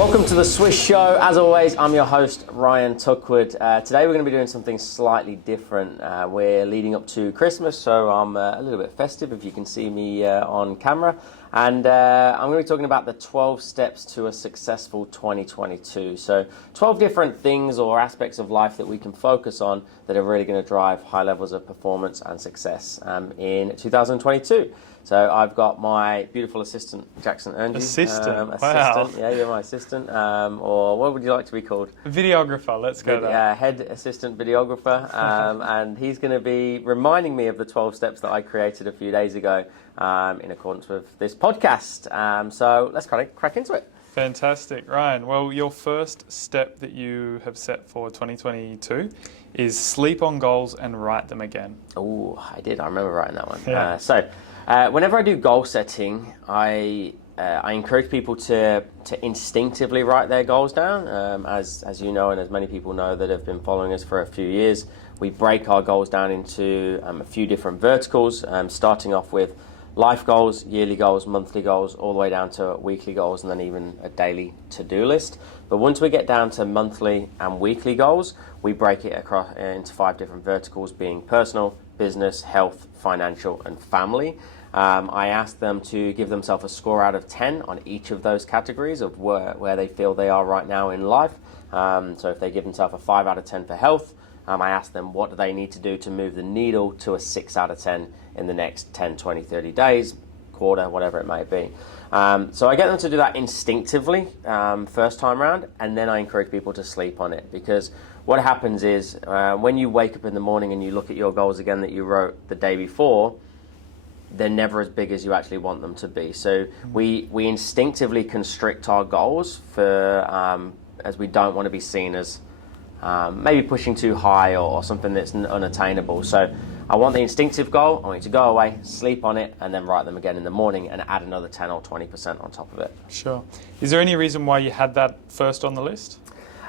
Welcome to the Swish Show. As always, I'm your host, Ryan Tuckwood. Today we're going to be doing something slightly different. We're leading up to Christmas, so I'm a little bit festive if you can see me on camera. And I'm going to be talking about the 12 steps to a successful 2022. So 12 different things or aspects of life that we can focus on that are really going to drive high levels of performance and success in 2022. So I've got my beautiful assistant, Jackson Erngy. Assistant? Wow. Yeah, you're my assistant. Or what would you like to be called? Videographer, let's go there. Head assistant videographer. And he's going to be reminding me of the 12 steps that I created a few days ago in accordance with this podcast. So let's kind of crack into it. Fantastic. Ryan, well, your first step that you have set for 2022 is sleep on goals and write them again. Oh, I did. I remember writing that one. Yeah. Whenever I do goal setting, I encourage people to instinctively write their goals down. As you know, and as many people know that have been following us for a few years, we break our goals down into a few different verticals, starting off with life goals, yearly goals, monthly goals, all the way down to weekly goals, and then even a daily to-do list. But once we get down to monthly and weekly goals, we break it across into 5 different verticals, being personal, business, health, financial, and family. I asked them to give themselves a score out of 10 on each of those categories of where they feel they are right now in life. So if they give themselves a 5 out of 10 for health, I asked them what do they need to do to move the needle to a 6 out of 10 in the next 10, 20, 30 days, quarter, whatever it may be. So I get them to do that instinctively first time round, and then I encourage people to sleep on it, because what happens is when you wake up in the morning and you look at your goals again that you wrote the day before, they're never as big as you actually want them to be. So we instinctively constrict our goals for as we don't want to be seen as maybe pushing too high or something that's unattainable. So I want the instinctive goal, I want you to go away, sleep on it, and then write them again in the morning and add another 10 or 20% on top of it. Sure. Is there any reason why you had that first on the list?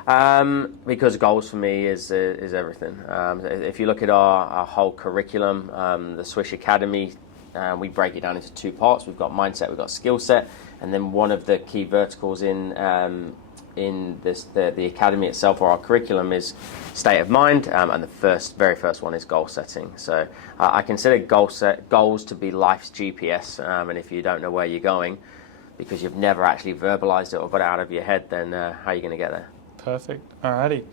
Because goals for me is everything. If you look at our whole curriculum, the Swish Academy, we break it down into 2 parts. We've got mindset, we've got skill set, and then one of the key verticals in the academy itself, or our curriculum, is state of mind, and the very first one is goal setting. So I consider goals to be life's GPS, and if you don't know where you're going because you've never actually verbalized it or got it out of your head, then how are you going to get there? Perfect. Alrighty.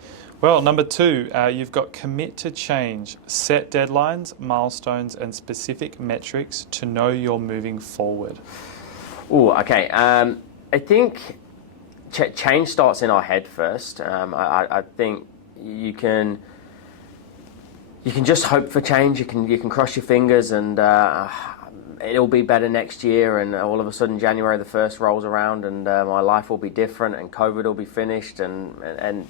Well, number 2, you've got commit to change, set deadlines, milestones, and specific metrics to know you're moving forward. Oh, okay. I think change starts in our head first. I think you can just hope for change. You can cross your fingers and it'll be better next year. And all of a sudden, January the 1st rolls around, and my life will be different, and COVID will be finished, and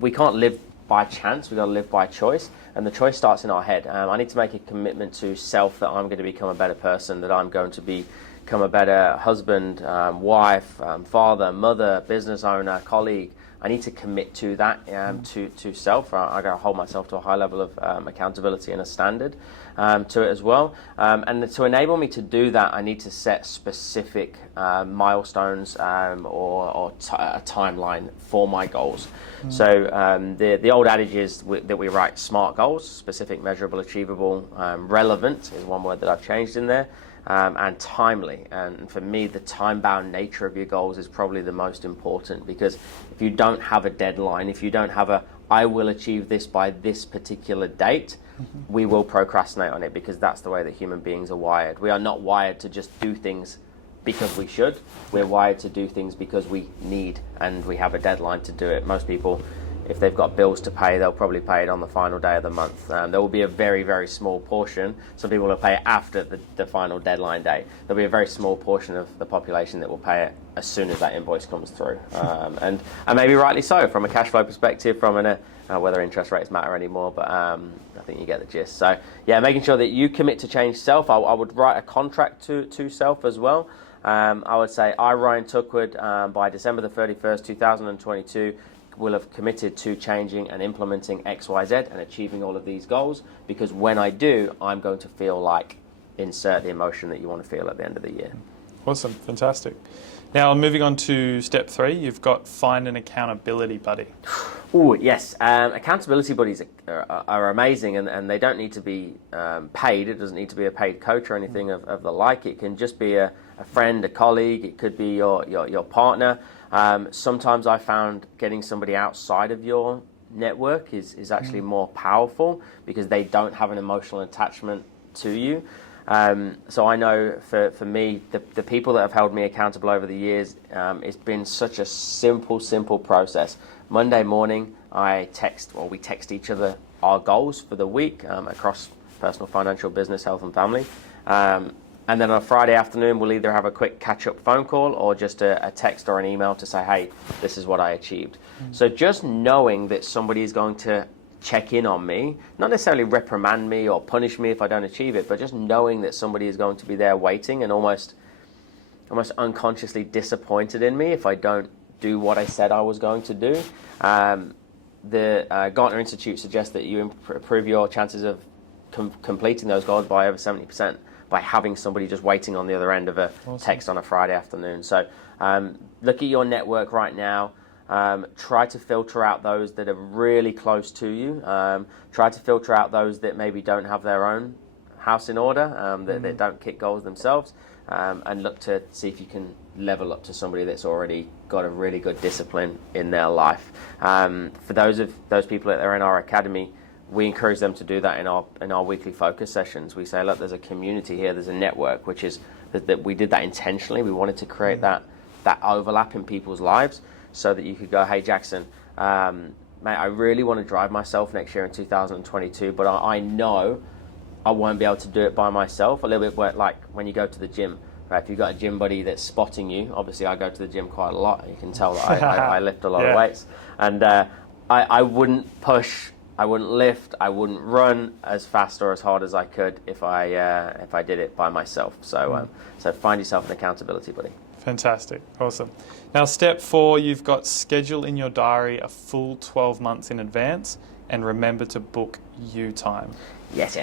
we can't live by chance. We've got to live by choice, and the choice starts in our head. I need to make a commitment to self that I'm going to become a better person, that I'm going to become a better husband, wife, father, mother, business owner, colleague. I need to commit to that, to self. I got to hold myself to a high level of accountability and a standard to it as well. And to enable me to do that, I need to set specific milestones or a timeline for my goals. So the old adage is that we write SMART goals: specific, measurable, achievable, relevant is one word that I've changed in there. And timely. And for me, the time-bound nature of your goals is probably the most important, because if you don't have a deadline, if you don't have I will achieve this by this particular date, we will procrastinate on it, because that's the way that human beings are wired. We are not wired to just do things because we should. We're wired to do things because we need, and we have a deadline to do it. Most people, if they've got bills to pay, they'll probably pay it on the final day of the month. There will be a very, very small portion. Some people will pay it after the final deadline date. There'll be a very small portion of the population that will pay it as soon as that invoice comes through. And maybe rightly so, from a cash flow perspective, from whether interest rates matter anymore, but I think you get the gist. So yeah, making sure that you commit to change self. I would write a contract to self as well. I would say, I, Ryan Tuckwood, by December the 31st, 2022, will have committed to changing and implementing X, Y, Z and achieving all of these goals, because when I do, I'm going to feel like, insert the emotion that you want to feel at the end of the year. Awesome, fantastic. Now, moving on to step 3, you've got find an accountability buddy. Oh, yes. Accountability buddies are amazing, and they don't need to be paid. It doesn't need to be a paid coach or anything of the like. It can just be a friend, a colleague. It could be your partner. Sometimes I found getting somebody outside of your network is actually more powerful because they don't have an emotional attachment to you. So I know for me, the people that have held me accountable over the years, it's been such a simple process. Monday morning, we text each other our goals for the week across personal, financial, business, health, and family. And then on a Friday afternoon, we'll either have a quick catch-up phone call or just a text or an email to say, hey, this is what I achieved. So just knowing that somebody is going to check in on me, not necessarily reprimand me or punish me if I don't achieve it, but just knowing that somebody is going to be there waiting and almost unconsciously disappointed in me if I don't do what I said I was going to do. The Gartner Institute suggests that you improve your chances of completing those goals by over 70% by having somebody just waiting on the other end of a text on a Friday afternoon. So look at your network right now. Try to filter out those that are really close to you. Try to filter out those that maybe don't have their own house in order, that don't kick goals themselves, and look to see if you can level up to somebody that's already got a really good discipline in their life. For those people that are in our academy, we encourage them to do that in our weekly focus sessions. We say, look, there's a community here, there's a network, which is that we did that intentionally. We wanted to create that overlap in people's lives, so that you could go, hey, Jackson, mate, I really want to drive myself next year in 2022, but I know I won't be able to do it by myself. A little bit like when you go to the gym, right? If you've got a gym buddy that's spotting you, obviously I go to the gym quite a lot. You can tell that I lift a lot of weights. And I wouldn't push, I wouldn't lift, I wouldn't run as fast or as hard as I could if I did it by myself. So find yourself an accountability buddy. Fantastic. Awesome. Now, step 4, you've got schedule in your diary a full 12 months in advance and remember to book you time. Yes.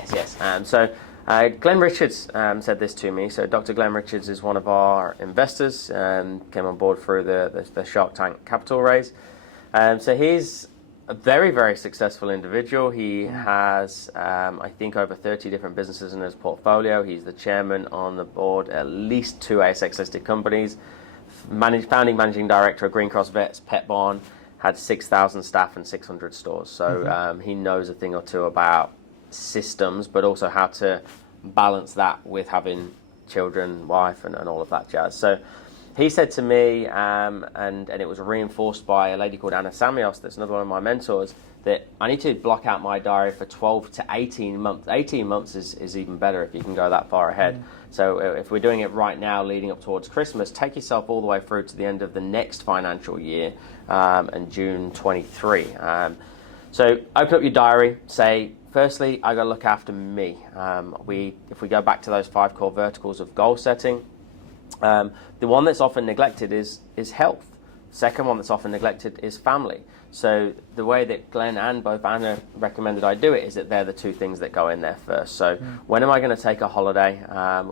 So Glenn Richards said this to me. So Dr. Glenn Richards is one of our investors, came on board through the Shark Tank capital raise. So he's a very, very successful individual. He has, I think, over 30 different businesses in his portfolio. He's the chairman on the board at least 2 ASX-listed companies, founding managing director of Green Cross Vets, Pet Barn, had 6,000 staff and 600 stores. So he knows a thing or two about systems, but also how to balance that with having children, wife, and all of that jazz. So he said to me, and it was reinforced by a lady called Anna Samios, that's another one of my mentors, that I need to block out my diary for 12 to 18 months. 18 months is even better if you can go that far ahead. So if we're doing it right now leading up towards Christmas, take yourself all the way through to the end of the next financial year, and June 23. So open up your diary, say, firstly, I got to look after me. If we go back to those 5 core verticals of goal setting, the one that's often neglected is health. Second one that's often neglected is family. So the way that Glenn and both Anna recommended I do it is that they're the 2 things that go in there first. So when am I going to take a holiday?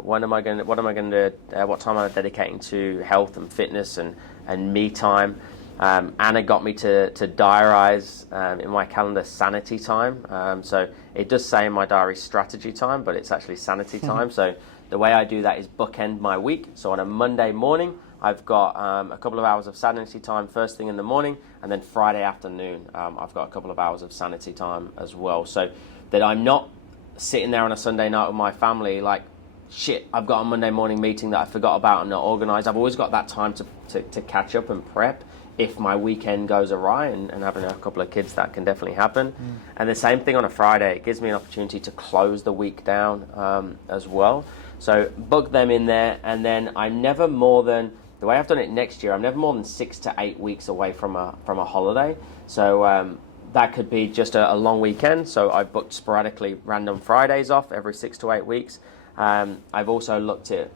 What time am I dedicating to health and fitness and me time? Anna got me to diarize in my calendar sanity time. So it does say in my diary strategy time, but it's actually sanity time. So the way I do that is bookend my week. So on a Monday morning, I've got a couple of hours of sanity time first thing in the morning, and then Friday afternoon, I've got a couple of hours of sanity time as well. So that I'm not sitting there on a Sunday night with my family like, shit, I've got a Monday morning meeting that I forgot about and not organised. I've always got that time to catch up and prep if my weekend goes awry, and having a couple of kids, that can definitely happen. And the same thing on a Friday, it gives me an opportunity to close the week down as well. So book them in there, and then I'm never more than, the way I've done it next year, I'm never more than 6 to 8 weeks away from a holiday. So that could be just a long weekend. So I've booked sporadically random Fridays off every 6 to 8 weeks. I've also looked at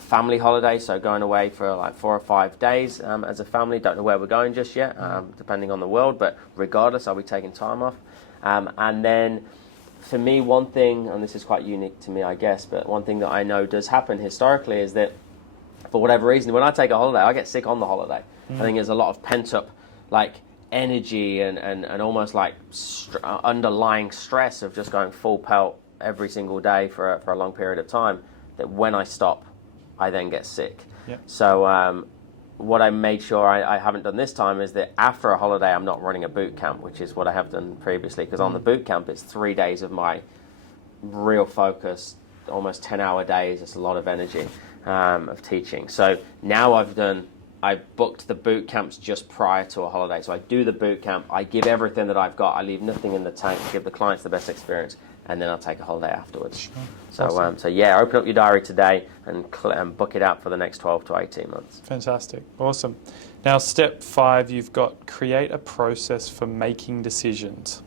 family holiday, so going away for like 4 or 5 days as a family. Don't know where we're going just yet, depending on the world, but regardless, I'll be taking time off. And then for me, one thing, and this is quite unique to me, I guess, but one thing that I know does happen historically is that for whatever reason, when I take a holiday, I get sick on the holiday. I think there's a lot of pent up like energy and almost like underlying stress of just going full pelt every single day for a long period of time, that when I stop, I then get sick. Yep. So what I made sure I haven't done this time is that after a holiday, I'm not running a boot camp, which is what I have done previously, because on the boot camp, it's 3 days of my real focus, almost 10-hour days. It's a lot of energy of teaching. So now I booked the boot camps just prior to a holiday. So I do the boot camp, I give everything that I've got, I leave nothing in the tank, give the clients the best experience, and then I'll take a holiday afterwards. Sure. So, Awesome. so yeah, open up your diary today and book it out for the next 12 to 18 months. Fantastic. Awesome. Now, step 5, you've got create a process for making decisions.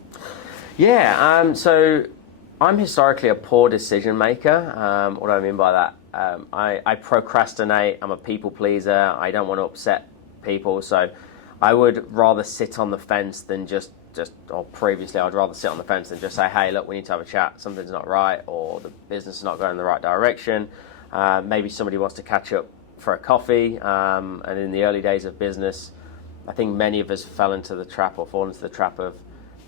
Yeah, so I'm historically a poor decision maker. What do I mean by that? I procrastinate, I'm a people pleaser, I don't want to upset people, so I would rather sit on the fence than or previously I'd rather sit on the fence than just say, hey, look, we need to have a chat, something's not right, or the business is not going in the right direction. Maybe somebody wants to catch up for a coffee, and in the early days of business, I think many of us fall into the trap of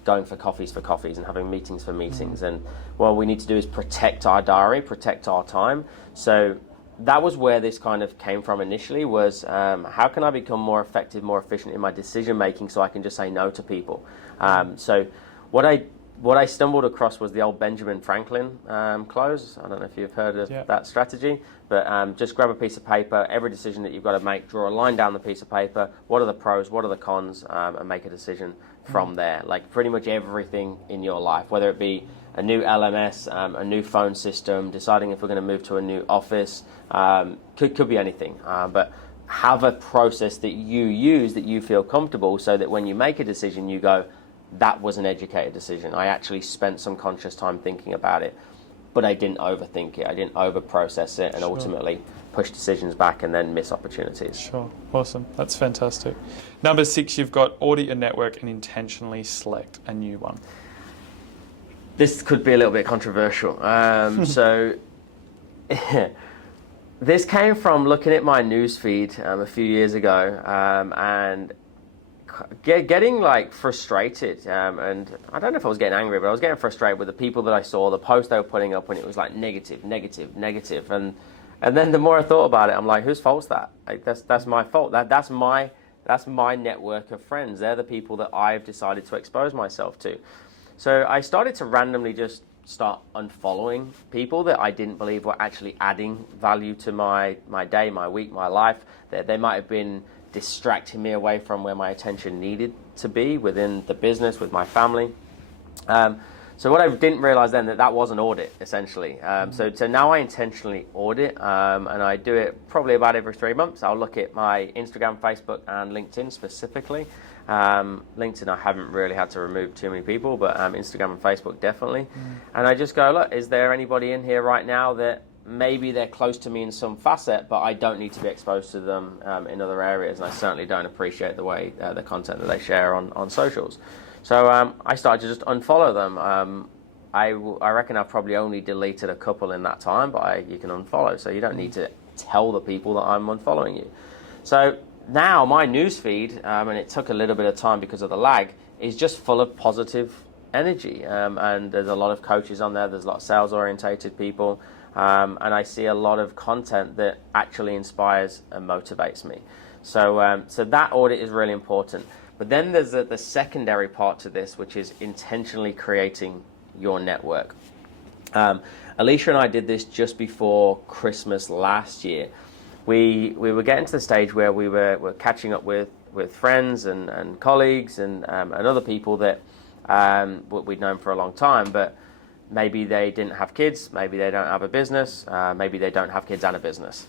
going for coffees and having meetings for meetings. And what we need to do is protect our diary, protect our time. So that was where this kind of came from initially, was how can I become more effective, more efficient in my decision making so I can just say no to people. So what I stumbled across was the old Benjamin Franklin close. I don't know if you've heard of that strategy, but just grab a piece of paper, every decision that you've got to make, draw a line down the piece of paper, what are the pros, what are the cons, and make a decision from there. Like pretty much everything in your life, whether it be a new LMS, a new phone system, deciding if we're going to move to a new office, could be anything. But have a process that you use that you feel comfortable, so that when you make a decision, you go, that was an educated decision. I actually spent some conscious time thinking about it, but I didn't overthink it. I didn't over-process it and ultimately push decisions back and then miss opportunities. Sure. Awesome. That's fantastic. Number 6, you've got audit your network and intentionally select a new one. This could be a little bit controversial. So this came from looking at my news feed a few years ago and getting like frustrated. And I don't know if I was getting angry, but I was getting frustrated with the people that I saw, the posts they were putting up, when it was like negative. And then the more I thought about it, I'm like, whose fault's that? Like, that's my fault. That's my network of friends. They're the people that I've decided to expose myself to. So I started to randomly just start unfollowing people that I didn't believe were actually adding value to my day, my week, my life. That they might have been distracting me away from where my attention needed to be within the business, with my family. So what I didn't realize then, that was an audit, essentially. So now I intentionally audit, and I do it probably about every 3 months. I'll look at my Instagram, Facebook, and LinkedIn specifically. LinkedIn, I haven't really had to remove too many people, but Instagram and Facebook definitely. And I just go, look, is there anybody in here right now that maybe they're close to me in some facet, but I don't need to be exposed to them in other areas, and I certainly don't appreciate the way the content that they share on socials. So I started to just unfollow them. I reckon I've probably only deleted a couple in that time, but you can unfollow, so you don't need to tell the people that I'm unfollowing you. So now my newsfeed, and it took a little bit of time because of the lag, is just full of positive energy. And there's a lot of coaches on there, there's a lot of sales-orientated people, and I see a lot of content that actually inspires and motivates me. So that audit is really important. But then there's the secondary part to this, which is intentionally creating your network. Alicia and I did this just before Christmas last year. We were getting to the stage where we were catching up with friends and colleagues and other people that we'd known for a long time, but maybe they didn't have kids, maybe they don't have a business, maybe they don't have kids and a business.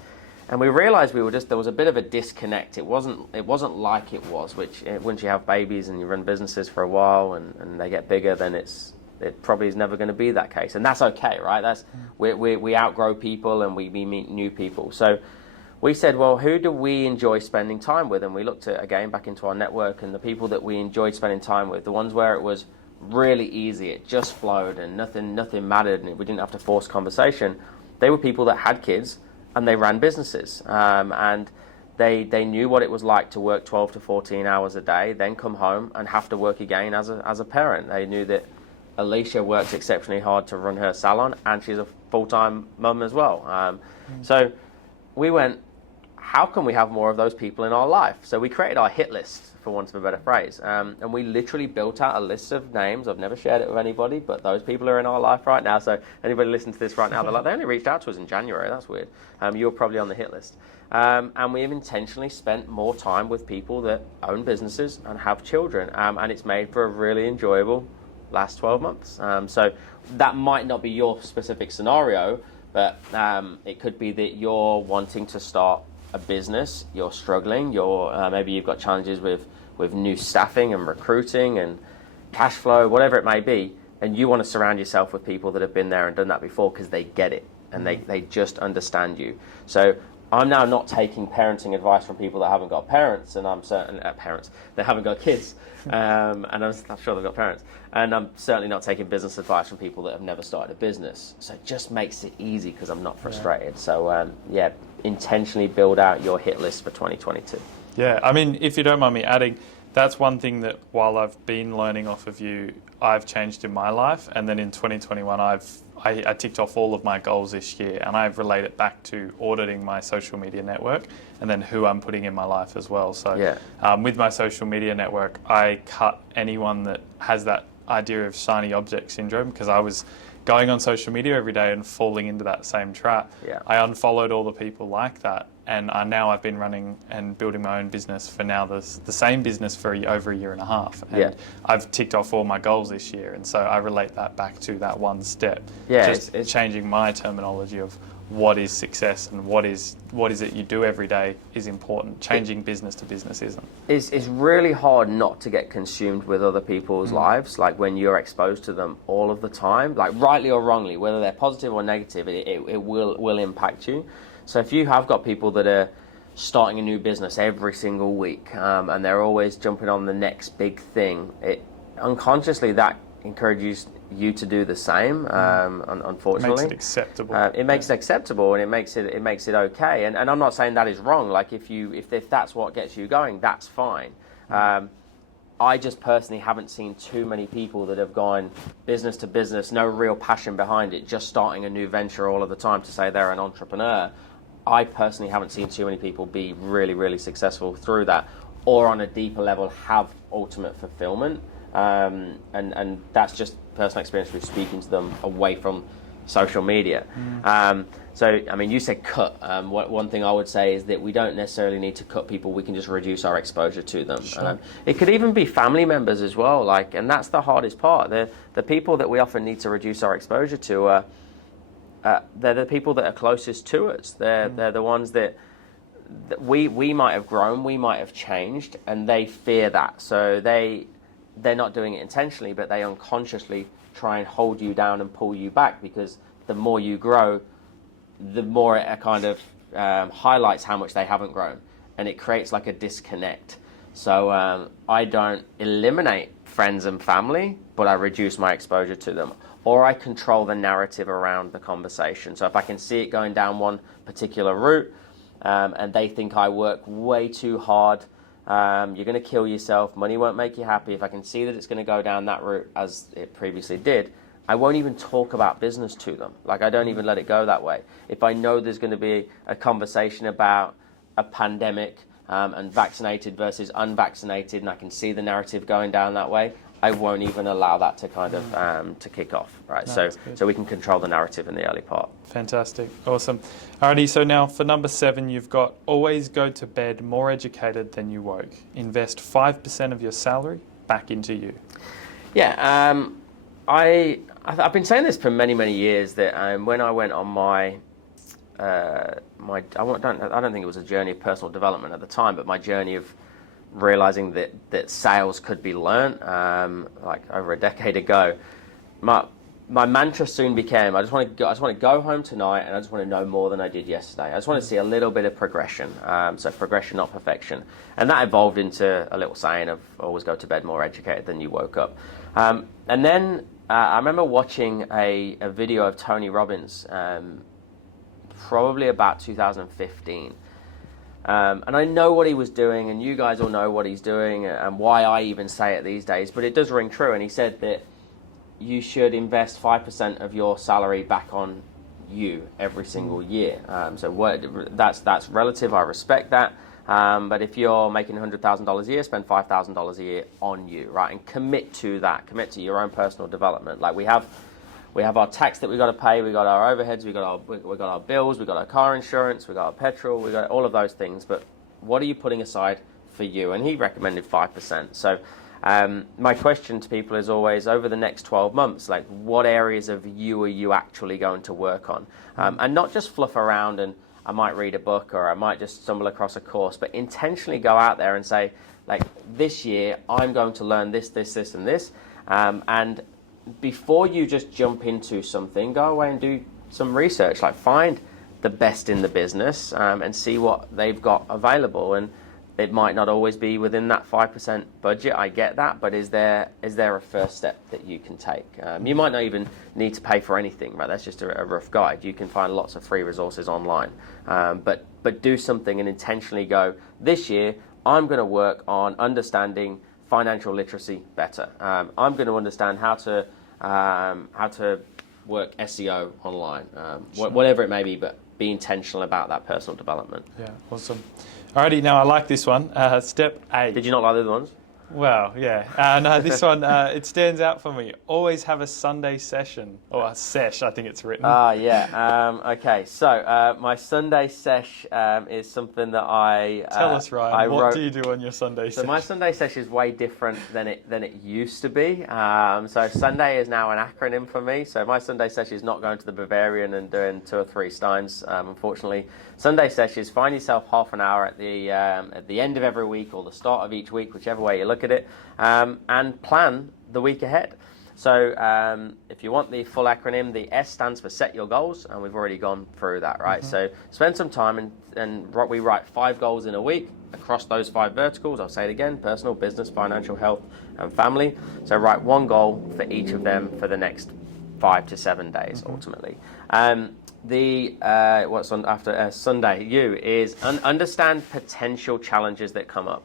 And we realized there was a bit of a disconnect. It wasn't like it was, which once you have babies and you run businesses for a while and they get bigger, then it probably is never going to be that case. And that's okay, right? We outgrow people and we meet new people. So we said, well, who do we enjoy spending time with? And we looked again back into our network, and the people that we enjoyed spending time with, the ones where it was really easy, it just flowed and nothing mattered and we didn't have to force conversation, they were people that had kids and they ran businesses, and they knew what it was like to work 12 to 14 hours a day, then come home and have to work again as a parent. They knew that Alicia works exceptionally hard to run her salon, and she's a full-time mum as well. So we went, how can we have more of those people in our life? So we created our hit list, for want of a better phrase, and we literally built out a list of names. I've never shared it with anybody, but those people are in our life right now. So anybody listening to this right now, they're like, they only reached out to us in January. That's weird. You're probably on the hit list. And we have intentionally spent more time with people that own businesses and have children, and it's made for a really enjoyable last 12 months. So that might not be your specific scenario, but it could be that you're wanting to start a business, you're struggling, maybe you've got challenges with new staffing and recruiting and cash flow, whatever it may be, and you want to surround yourself with people that have been there and done that before because they get it and they just understand you. So I'm now not taking parenting advice from people that haven't got parents, and I'm certain parents that haven't got kids, and I'm sure they've got parents, and I'm certainly not taking business advice from people that have never started a business. So it just makes it easy because I'm not frustrated. Yeah. So intentionally build out your hit list for 2022. Yeah, I mean, if you don't mind me adding, that's one thing that while I've been learning off of you, I've changed in my life, and then in 2021 I ticked off all of my goals this year, and I've related back to auditing my social media network and then who I'm putting in my life as well. So with my social media network, I cut anyone that has that idea of shiny object syndrome, because I was going on social media every day and falling into that same trap. Yeah. I unfollowed all the people like that, and now I've been running and building my own business for now the same business for over a year and a half. And I've ticked off all my goals this year, and so I relate that back to that one step. Yeah, just it's changing my terminology of what is success and what is it you do every day is important. Changing business to business isn't. It's really hard not to get consumed with other people's lives, like when you're exposed to them all of the time, like rightly or wrongly, whether they're positive or negative, it will impact you. So if you have got people that are starting a new business every single week, and they're always jumping on the next big thing, unconsciously that encourages you to do the same. Unfortunately, it makes it acceptable. It makes it acceptable, and it makes it okay. And I'm not saying that is wrong. Like if that's what gets you going, that's fine. I just personally haven't seen too many people that have gone business to business, no real passion behind it, just starting a new venture all of the time to say they're an entrepreneur. I personally haven't seen too many people be really, really successful through that, or on a deeper level have ultimate fulfillment. And that's just personal experience with speaking to them away from social media. So, I mean, you said cut. One thing I would say is that we don't necessarily need to cut people. We can just reduce our exposure to them. Sure. It could even be family members as well. And that's the hardest part. The people that we often need to reduce our exposure to they're the people that are closest to us. They're the ones that we might have grown, we might have changed, and they fear that. So they're not doing it intentionally, but they unconsciously try and hold you down and pull you back, because the more you grow, the more it kind of highlights how much they haven't grown, and it creates like a disconnect. So I don't eliminate friends and family, but I reduce my exposure to them, or I control the narrative around the conversation. So if I can see it going down one particular route, and they think I work way too hard, you're going to kill yourself, money won't make you happy. If I can see that it's going to go down that route as it previously did, I won't even talk about business to them. Like, I don't even let it go that way. If I know there's going to be a conversation about a pandemic and vaccinated versus unvaccinated, and I can see the narrative going down that way, I won't even allow that to kind of to kick off, right? No, so we can control the narrative in the early part. Fantastic, awesome. Alrighty, so now for number 7, you've got always go to bed more educated than you woke. Invest 5% of your salary back into you. Yeah, I've been saying this for many years that when I went on I don't think it was a journey of personal development at the time, but my journey of realizing that sales could be learnt, like over a decade ago, my mantra soon became, I just want to go home tonight and I just want to know more than I did yesterday. I just want to see a little bit of progression. So progression, not perfection. And that evolved into a little saying of always go to bed more educated than you woke up. And then I remember watching a video of Tony Robbins probably about 2015. And I know what he was doing, and you guys all know what he's doing, and why I even say it these days, but it does ring true. And he said that you should invest 5% of your salary back on you every single year. That's relative. I respect that. But if you're making $100,000 a year, spend $5,000 a year on you, right? And commit to that. Commit to your own personal development. Like we have our tax that we got to pay. We got our overheads. We got our bills. We got our car insurance. We got our petrol. We got all of those things. But what are you putting aside for you? And he recommended 5%. So my question to people is always, over the next 12 months, like what areas of you are you actually going to work on? And not just fluff around and I might read a book or I might just stumble across a course, but intentionally go out there and say, like, this year I'm going to learn this, this, this, and this. And before you just jump into something, go away and do some research. Like, find the best in the business and see what they've got available. And it might not always be within that 5% budget. I get that, but is there a first step that you can take? You might not even need to pay for anything, right? That's just a rough guide. You can find lots of free resources online, but do something and intentionally go, this year I'm going to work on understanding financial literacy better. I'm going to understand how to work SEO online, whatever it may be, but be intentional about that personal development. Yeah, awesome. Alrighty, now I like this one. Step 8. Did you not like the other ones? Well, yeah. No, this one, it stands out for me. Always have a Sunday session, or a sesh, I think it's written. Yeah. Okay, so my Sunday sesh is something that I... Tell us, Ryan, what do you do on your Sunday sesh? So my Sunday sesh is way different than it used to be. So Sunday is now an acronym for me. So my Sunday sesh is not going to the Bavarian and doing 2 or 3 steins, unfortunately. Sunday sesh is find yourself half an hour at the end of every week or the start of each week, whichever way you look at it, and plan the week ahead. So if you want the full acronym, the S stands for set your goals, and we've already gone through that, right? Mm-hmm. So spend some time and we write 5 goals in a week across those 5 verticals. I'll say it again: personal, business, financial, health, and family. So write 1 goal for each of them for the next 5 to 7 days, mm-hmm. ultimately. What's on after Sunday you is understand potential challenges that come up.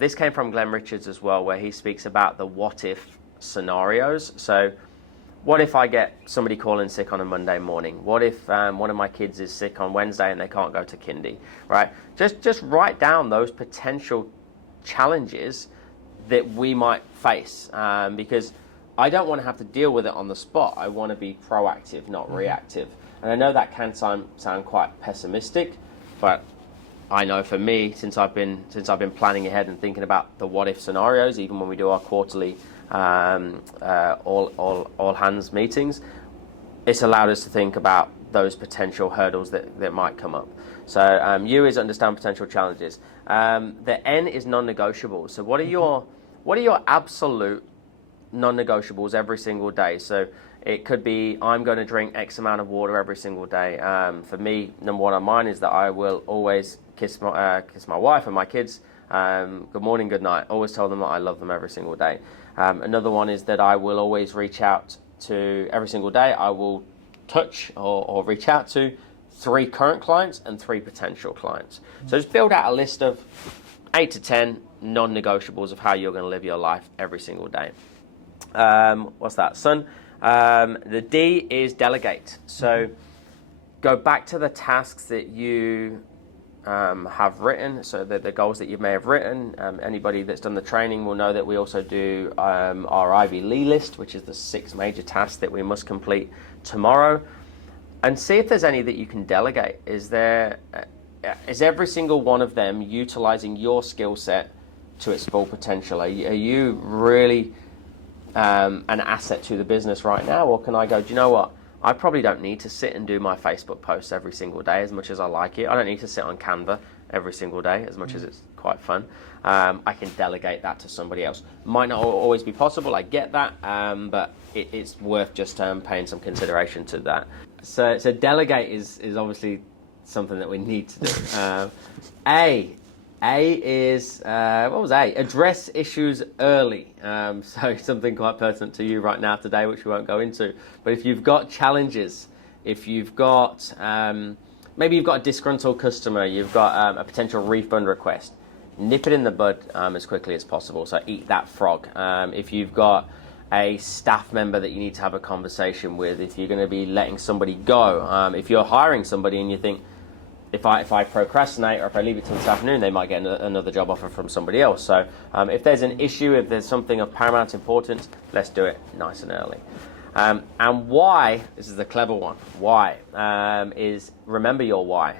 This came from Glenn Richards as well, where he speaks about the what if scenarios. So what if I get somebody calling sick on a Monday morning? What if one of my kids is sick on Wednesday and they can't go to kindy, right? Just write down those potential challenges that we might face, because I don't want to have to deal with it on the spot. I want to be proactive, not reactive. And I know that can sound quite pessimistic, but I know for me, since I've been planning ahead and thinking about the what if scenarios, even when we do our quarterly all hands meetings, it's allowed us to think about those potential hurdles that might come up. So U is understand potential challenges. The N is non-negotiables. So what are your absolute non-negotiables every single day? So it could be, I'm going to drink X amount of water every single day. For me, number 1 on mine is that I will always kiss my wife and my kids. Good morning, good night. Always tell them that I love them every single day. Another one is that I will always reach out to, every single day, I will touch or reach out to 3 current clients and 3 potential clients. So just build out a list of 8 to 10 non-negotiables of how you're going to live your life every single day. What's that, son? The D is delegate. So go back to the tasks that you have written, so the goals that you may have written. Anybody that's done the training will know that we also do our Ivy Lee list, which is the 6 major tasks that we must complete tomorrow, and see if there's any that you can delegate. Is every single one of them utilizing your skill set to its full potential? Are you really an asset to the business right now, or can I go, do you know what, I probably don't need to sit and do my Facebook posts every single day as much as I like it. I don't need to sit on Canva every single day as much as it's quite fun. I can delegate that to somebody else. Might not always be possible, I get that, but it's worth just paying some consideration to that. So delegate is obviously something that we need to do. A is, what was A? Address issues early. So something quite pertinent to you right now today, which we won't go into. But if you've got challenges, if you've got maybe you've got a disgruntled customer, you've got a potential refund request. Nip it in the bud as quickly as possible. So eat that frog. If you've got a staff member that you need to have a conversation with, if you're going to be letting somebody go, if you're hiring somebody and you think, if I procrastinate or if I leave it till this afternoon, they might get another job offer from somebody else. So if there's an issue, if there's something of paramount importance, let's do it nice and early. And why, this is the clever one, why, is remember your why.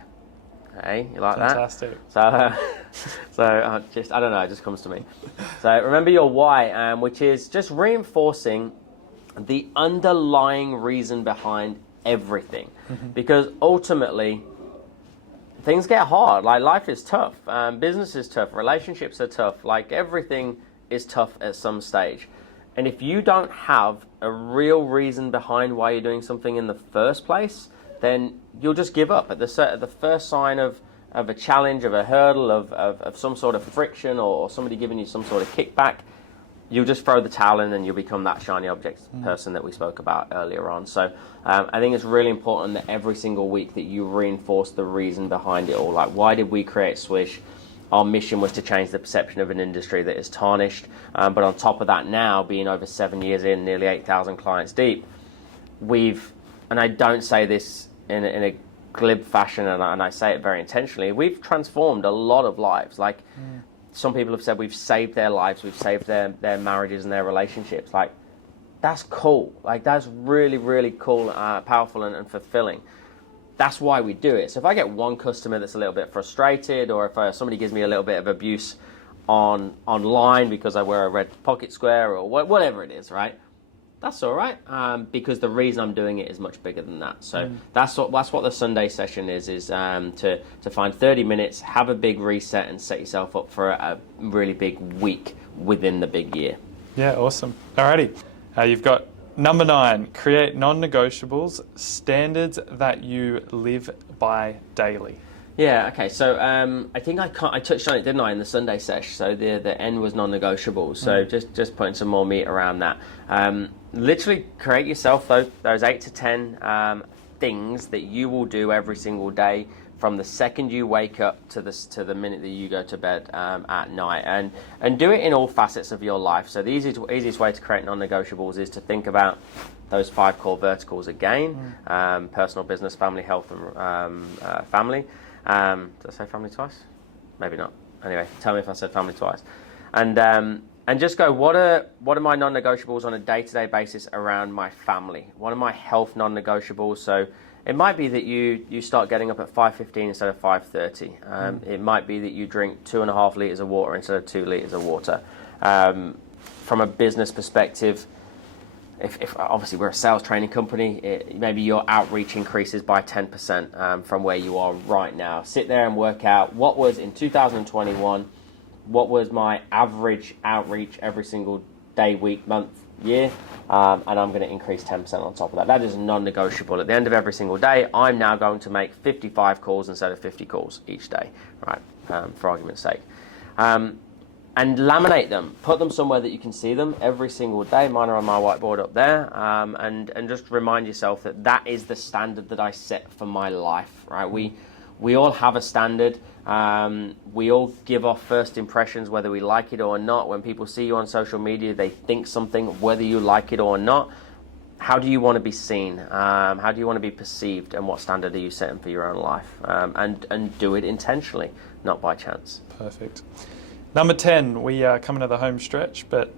Okay, you like Fantastic. that? Fantastic. I don't know, it just comes to me. So remember your why, which is just reinforcing the underlying reason behind everything. Because ultimately, things get hard. Like, life is tough. Business is tough. Relationships are tough. Like, everything is tough at some stage. And if you don't have a real reason behind why you're doing something in the first place, then you'll just give up at the first sign of a challenge, of a hurdle, of some sort of friction, or somebody giving you some sort of kickback. You'll just throw the towel in and you'll become that shiny object person that we spoke about earlier on. So I think it's really important that every single week that you reinforce the reason behind it all. Like, why did we create Swish? Our mission was to change the perception of an industry that is tarnished. But on top of that, now being over 7 years in, nearly 8,000 clients deep, and I don't say this in a glib fashion, and I say it very intentionally, we've transformed a lot of lives. Like, some people have said we've saved their lives, we've saved their marriages and their relationships. Like, that's cool. Like, that's really, really cool, powerful and fulfilling. That's why we do it. So if I get one customer that's a little bit frustrated, or if somebody gives me a little bit of abuse online because I wear a red pocket square or whatever it is, right? That's all right, because the reason I'm doing it is much bigger than that. So that's what the Sunday session is to find 30 minutes, have a big reset, and set yourself up for a really big week within the big year. Yeah, awesome. Alrighty, you've got number 9, create non-negotiables, standards that you live by daily. Yeah, okay, so I think I touched on it, didn't I, in the Sunday sesh? So the end was non-negotiable, so just putting some more meat around that. Literally create yourself those 8 to 10 things that you will do every single day from the second you wake up to the minute that you go to bed at night, and do it in all facets of your life. So the easiest way to create non-negotiables is to think about those 5 core verticals again: personal, business, family, health, and family. Did I say family twice? Maybe not. Anyway, tell me if I said family twice. And just go, what are my non-negotiables on a day-to-day basis around my family? What are my health non-negotiables? So it might be that you start getting up at 5:15 instead of 5:30. It might be that you drink 2.5 litres of water instead of 2 litres of water. From a business perspective, if obviously we're a sales training company, maybe your outreach increases by 10% from where you are right now. Sit there and work out what was in 2021, what was my average outreach every single day, week, month, year, and I'm going to increase 10% on top of that. That is non-negotiable. At the end of every single day, I'm now going to make 55 calls instead of 50 calls each day, right? For argument's sake. And laminate them. Put them somewhere that you can see them every single day. Mine are on my whiteboard up there. And just remind yourself that is the standard that I set for my life, right? We all have a standard. We all give off first impressions, whether we like it or not. When people see you on social media, they think something, whether you like it or not. How do you want to be seen? How do you want to be perceived? And what standard are you setting for your own life? And do it intentionally, not by chance. Perfect. Number 10, we are coming to the home stretch, but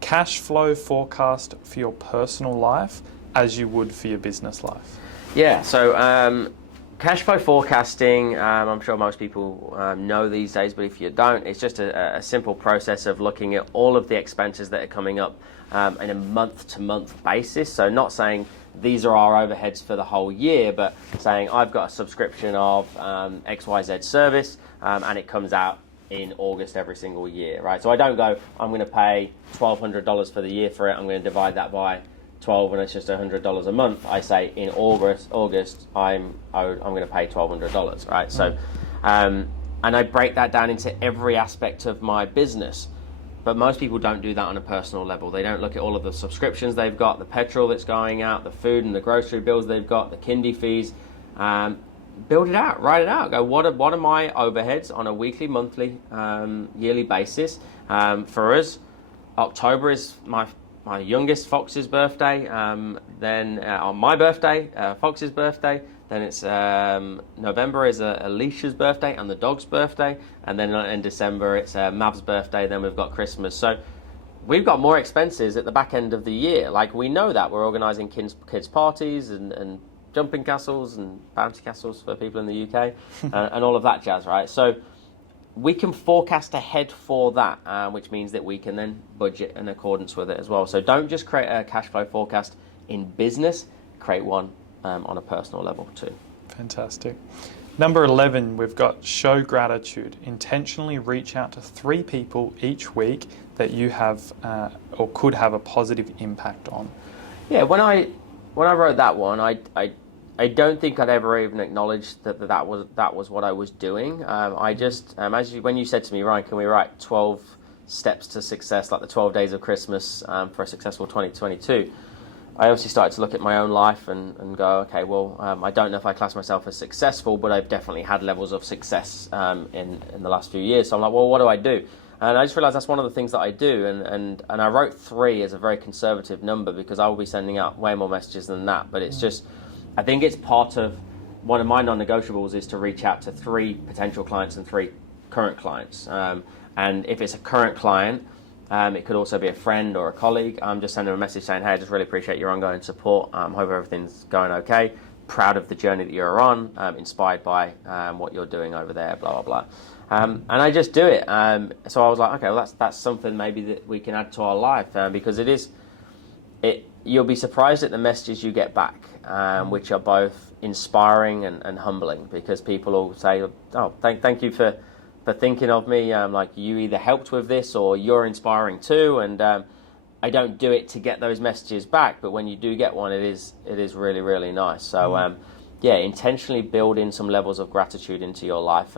cash flow forecast for your personal life as you would for your business life. Yeah, so cash flow forecasting, I'm sure most people know these days, but if you don't, it's just a simple process of looking at all of the expenses that are coming up in a month-to-month basis. So not saying these are our overheads for the whole year, but saying I've got a subscription of XYZ service and it comes out in August every single year, right? So I don't go, I'm going to pay $1,200 for the year for it, I'm going to divide that by 12 and it's just $100 a month. I say in August I'm going to pay $1,200, right? So and I break that down into every aspect of my business. But most people don't do that on a personal level. They don't look at all of the subscriptions they've got, the petrol that's going out, the food and the grocery bills they've got, the kindy fees. build it out, write it out. Go, what are my overheads on a weekly, monthly, yearly basis? For us, October is my youngest Fox's birthday. Then on my birthday, Fox's birthday. Then it's November is Alicia's birthday and the dog's birthday. And then in December it's Mav's birthday. Then we've got Christmas. So we've got more expenses at the back end of the year. Like, we know that. We're organising kids parties and jumping castles and bouncy castles for people in the UK and all of that jazz, right? So we can forecast ahead for that, which means that we can then budget in accordance with it as well. So don't just create a cash flow forecast in business, create one on a personal level too. Fantastic. Number 11, we've got show gratitude. Intentionally reach out to 3 people each week that you have or could have a positive impact on. Yeah, when I wrote that one, I don't think I'd ever even acknowledged that was what I was doing. I just when you said to me, Ryan, can we write 12 steps to success, like the 12 days of Christmas for a successful 2022? I obviously started to look at my own life and go, okay, well, I don't know if I class myself as successful, but I've definitely had levels of success in the last few years. So I'm like, well, what do I do? And I just realized that's one of the things that I do. And I wrote 3 as a very conservative number because I will be sending out way more messages than that. But it's just, I think it's part of one of my non-negotiables is to reach out to 3 potential clients and 3 current clients. And if it's a current client, it could also be a friend or a colleague. I'm just sending them a message saying, hey, I just really appreciate your ongoing support. Hope everything's going okay. Proud of the journey that you're on. Inspired by what you're doing over there, blah, blah, blah. And I just do it. So I was like, okay, well, that's something maybe that we can add to our life because you'll be surprised at the messages you get back, which are both inspiring and humbling because people will say, oh, thank you for thinking of me. Like, you either helped with this or you're inspiring too. And I don't do it to get those messages back, but when you do get one, it is really, really nice. So intentionally build in some levels of gratitude into your life.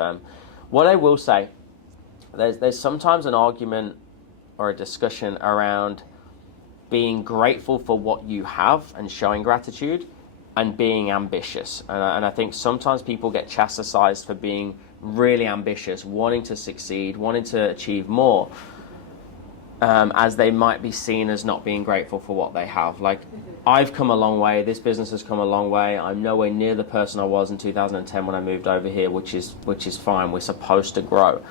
What I will say, there's sometimes an argument or a discussion around being grateful for what you have and showing gratitude and being ambitious. And I think sometimes people get chastised for being really ambitious, wanting to succeed, wanting to achieve more, as they might be seen as not being grateful for what they have. Like, I've come a long way, this business has come a long way. I'm nowhere near the person I was in 2010 when I moved over here, which is fine. We're supposed to grow.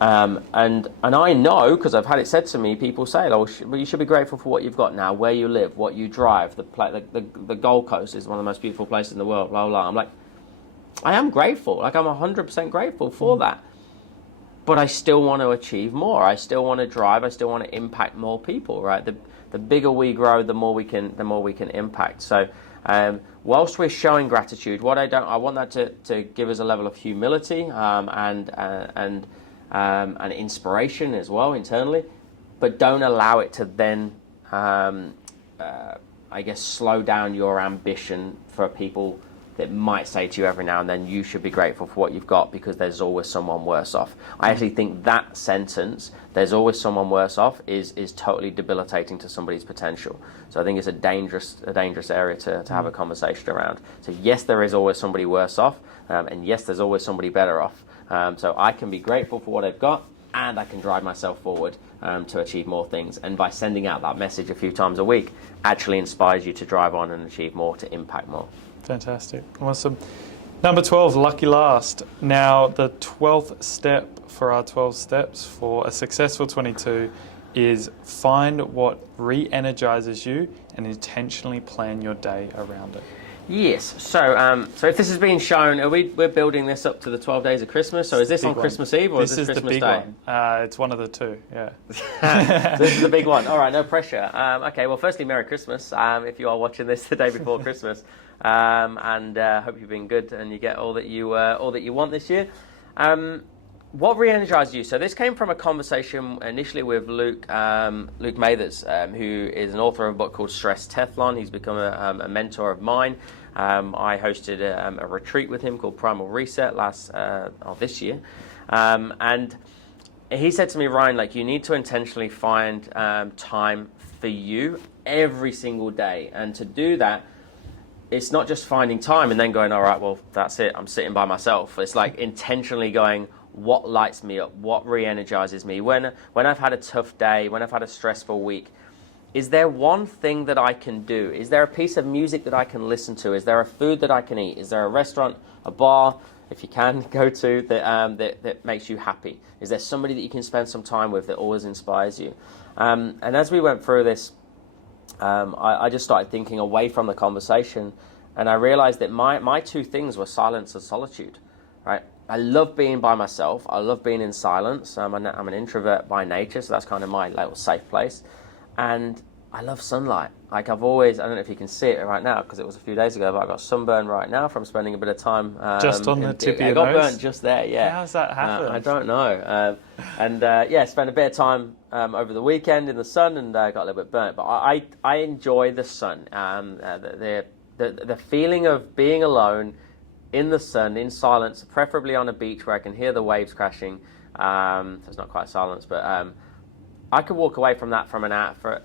And I know, because I've had it said to me, people say, oh, well, you should be grateful for what you've got now, where you live, what you drive, the Gold Coast is one of the most beautiful places in the world, blah, blah, blah. I'm like, I am grateful. Like, I'm 100% grateful for that. But I still want to achieve more. I still want to drive. I still want to impact more people, right? The bigger we grow, the more we can impact. So whilst we're showing gratitude, I want that to give us a level of humility and inspiration as well internally, but don't allow it to then, slow down your ambition for people that might say to you every now and then, you should be grateful for what you've got because there's always someone worse off. I actually think that sentence, there's always someone worse off, is totally debilitating to somebody's potential. So I think it's a dangerous area to have a conversation around. So yes, there is always somebody worse off, and yes, there's always somebody better off. So I can be grateful for what I've got, and I can drive myself forward to achieve more things. And by sending out that message a few times a week, actually inspires you to drive on and achieve more, to impact more. Fantastic. Awesome. Number 12, lucky last. Now, the 12th step for our 12 steps for a successful 22 is find what re-energizes you and intentionally plan your day around it. Yes. So if this is being shown, we're building this up to the 12 days of Christmas. So is this on Christmas Eve or is this Christmas Day? This is the big one. It's one of the two, yeah. This is the big one. All right, no pressure. Okay, well, firstly, Merry Christmas if you are watching this the day before Christmas. And hope you've been good and you get all that you want this year. What re-energized you? So this came from a conversation initially with Luke Mathers, who is an author of a book called Stress Teflon. He's become a mentor of mine. I hosted a retreat with him called Primal Reset this year. And he said to me, Ryan, like, you need to intentionally find time for you every single day. And to do that, it's not just finding time and then going, all right, well, that's it, I'm sitting by myself. It's like intentionally going, what lights me up, what re-energizes me. When I've had a tough day, when I've had a stressful week, is there one thing that I can do? Is there a piece of music that I can listen to? Is there a food that I can eat? Is there a restaurant, a bar, if you can go to, that makes you happy? Is there somebody that you can spend some time with that always inspires you? And as we went through this, I just started thinking away from the conversation, and I realized that my two things were silence and solitude, right? I love being by myself. I love being in silence. I'm an introvert by nature, so that's kind of my little safe place. And I love sunlight. Like I've always, I don't know if you can see it right now because it was a few days ago, but I got sunburned right now from spending a bit of time. Just on the tip of your nose? I got burnt just there, yeah. How's that happen? I don't know. Spent a bit of time over the weekend in the sun and got a little bit burnt. But I enjoy the sun. The feeling of being alone in the sun, in silence, preferably on a beach where I can hear the waves crashing. So it's not quite silence, but I could walk away from that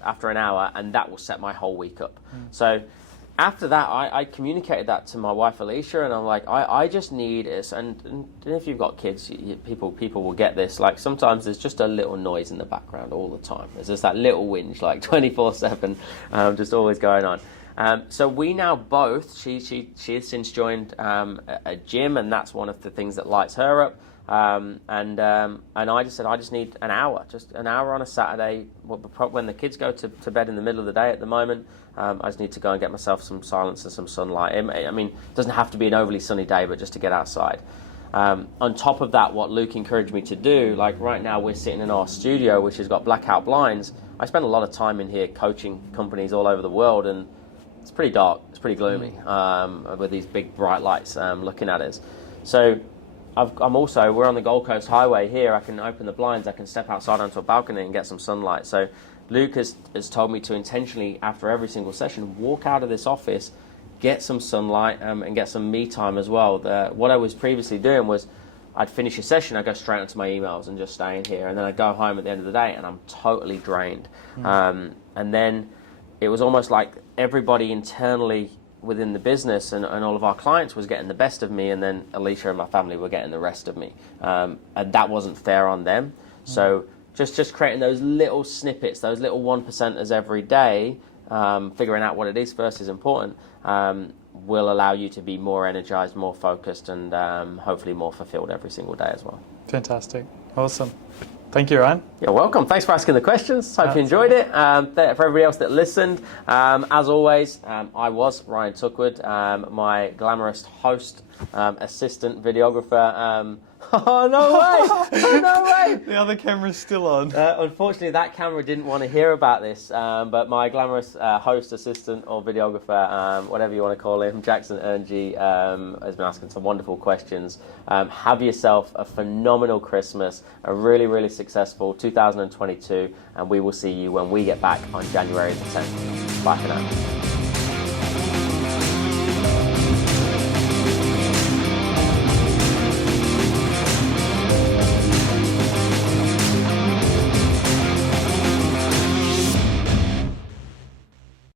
after an hour, and that will set my whole week up. So after that, I communicated that to my wife Alicia, and I'm like, I just need this. And if you've got kids, people will get this. Like sometimes there's just a little noise in the background all the time. There's just that little whinge, like 24/7, just always going on. So we now both, she has since joined a gym, and that's one of the things that lights her up. And I just said, I just need an hour on a Saturday. When the kids go to bed in the middle of the day at the moment, I just need to go and get myself some silence and some sunlight. I mean, it doesn't have to be an overly sunny day, but just to get outside. On top of that, what Luke encouraged me to do, like right now we're sitting in our studio, which has got blackout blinds. I spend a lot of time in here coaching companies all over the world, and it's pretty dark, it's pretty gloomy, with these big bright lights looking at us. So we're on the Gold Coast Highway here. I can open the blinds, I can step outside onto a balcony and get some sunlight. So Luke has told me to intentionally, after every single session, walk out of this office, get some sunlight, and get some me time as well. What I was previously doing was I'd finish a session, I'd go straight onto my emails and just stay in here, and then I'd go home at the end of the day and I'm totally drained. And then it was almost like everybody internally within the business and all of our clients was getting the best of me, and then Alicia and my family were getting the rest of me. And that wasn't fair on them. So just creating those little snippets, those little 1%ers every day, figuring out what it is first is important, will allow you to be more energized, more focused, and hopefully more fulfilled every single day as well. Fantastic. Awesome. Thank you, Ryan. You're welcome. Thanks for asking the questions. Hope you enjoyed it. For everybody else that listened, as always, I was Ryan Tuckwood, my glamorous host, assistant, videographer. Oh, no way! No way! The other camera's still on. Unfortunately, that camera didn't want to hear about this, but my glamorous host, assistant, or videographer, whatever you want to call him, Jackson Erngy, has been asking some wonderful questions. Have yourself a phenomenal Christmas, a really, really successful 2022, and we will see you when we get back on January the 10th. Bye for now.